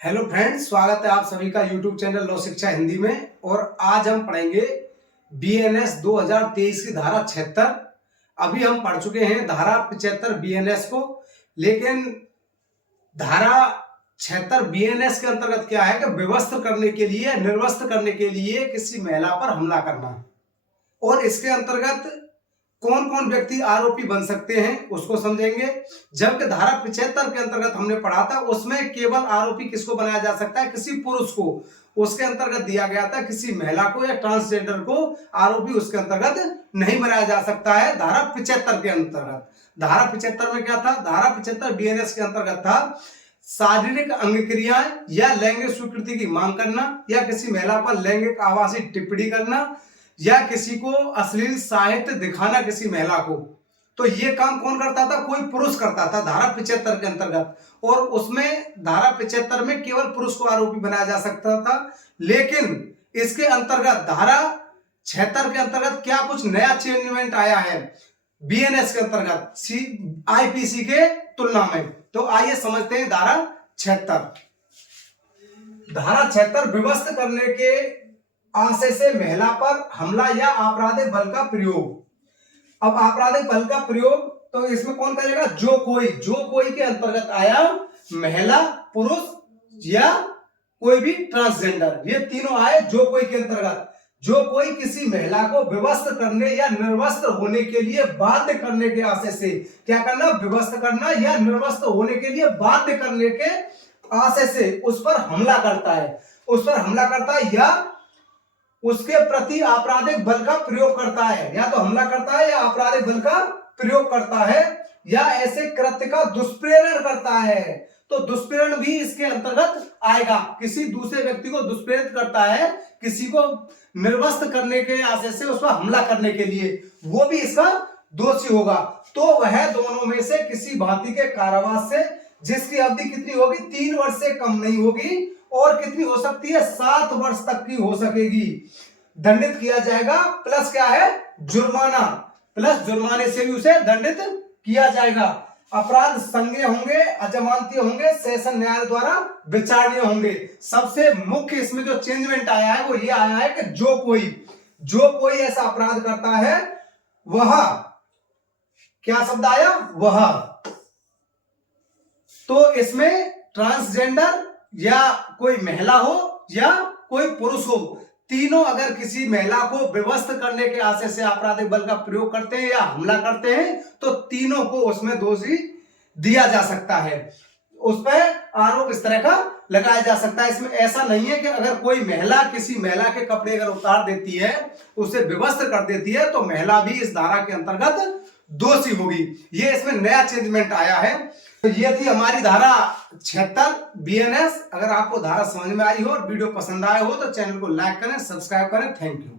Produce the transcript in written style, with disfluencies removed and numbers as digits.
Hello friends, स्वागत है आप सभी का यूट्यूब चैनल लॉ शिक्षा हिंदी में। और आज हम पढ़ेंगे बीएनएस 2023 की धारा 76। अभी हम पढ़ चुके हैं धारा 75 बीएनएस को, लेकिन धारा 76 बीएनएस के अंतर्गत क्या है कि विवस्त्र करने के लिए, निर्वस्त्र करने के लिए किसी महिला पर हमला करना। और इसके अंतर्गत कौन कौन व्यक्ति आरोपी बन सकते हैं उसको समझेंगे। जबकि धारा 75 के अंतर्गत हमने पढ़ा था, उसमें केवल आरोपी किसको बनाया जा सकता है, किसी पुरुष को। उसके अंतर्गत दिया गया था किसी महिला को या ट्रांसजेंडर को आरोपी उसके अंतर्गत नहीं बनाया जा सकता है। धारा 75 के अंतर्गत, धारा 75 में क्या था, धारा 75 बीएनएस के अंतर्गत था शारीरिक अंग क्रियाएं या लैंगिक स्वीकृति की मांग करना, या किसी महिला पर लैंगिक आवासी टिप्पणी करना, या किसी को अश्लील साहित्य दिखाना किसी महिला को। तो ये काम कौन करता था, कोई पुरुष करता था धारा 75 के अंतर्गत। और उसमें धारा 75 में केवल पुरुष को आरोपी बनाया जा सकता था। लेकिन इसके अंतर्गत धारा 76 के अंतर्गत क्या कुछ नया चेंजमेंट आया है बीएनएस के अंतर्गत आईपीसी के तुलना में। तो आइए समझते हैं धारा 76। धारा 76 विवस्त्र करने के आशय से महिला पर हमला या आपराधिक बल का प्रयोग। अब आपराधिक बल का प्रयोग तो इसमें कौन करेगा, जो कोई के अंतर्गत आया, महिला, पुरुष या कोई भी ट्रांसजेंडर, ये तीनों आए जो कोई के अंतर्गत। जो कोई किसी महिला को विवस्त्र करने या निर्वस्त्र होने के लिए बाध्य करने के आशय से, क्या करना, विवस्त्र करना या निर्वस्त्र होने के लिए बाध्य करने के आशय से उस पर हमला करता है, या उसके प्रति आपराधिक बल का प्रयोग करता है, या तो हमला करता है या आपराधिक बल का प्रयोग करता है, या ऐसे कृत्य का दुष्प्रेरण करता है। तो दुष्प्रेरण भी इसके अंतर्गत आएगा। किसी दूसरे व्यक्ति को दुष्प्रेरित करता है किसी को निर्वस्त्र करने के आशय से उस पर हमला करने के लिए, वो भी इसका दोषी होगा। तो वह दोनों में से किसी भांति के कारावास से, जिसकी अवधि कितनी होगी, 3 वर्ष से कम नहीं होगी, और कितनी हो सकती है, 7 वर्ष तक की हो सकेगी, दंडित किया जाएगा। प्लस क्या है, जुर्माना, प्लस जुर्माने से भी उसे दंडित किया जाएगा। अपराध संज्ञेय होंगे, अजमानतीय होंगे, सेशन न्यायालय द्वारा विचारणीय होंगे। सबसे मुख्य इसमें जो चेंजमेंट आया है वो ये आया है कि जो कोई ऐसा अपराध करता है, वह, क्या शब्द आया, वह। तो इसमें ट्रांसजेंडर या कोई महिला हो या कोई पुरुष हो, तीनों अगर किसी महिला को विवस्त्र करने के आशय से आपराधिक बल का प्रयोग करते हैं या हमला करते हैं, तो तीनों को उसमें दोषी दिया जा सकता है। उस पर आरोप इस तरह का लगाया जा सकता है। इसमें ऐसा नहीं है कि अगर कोई महिला किसी महिला के कपड़े अगर उतार देती है, उसे विवस्त्र कर देती है, तो महिला भी इस धारा के अंतर्गत दोषी होगी। ये इसमें नया चेंजमेंट आया है। तो ये थी हमारी धारा 76 बीएनएस। अगर आपको धारा समझ में आई हो और वीडियो पसंद आया हो तो चैनल को लाइक करें, सब्सक्राइब करें। Thank you.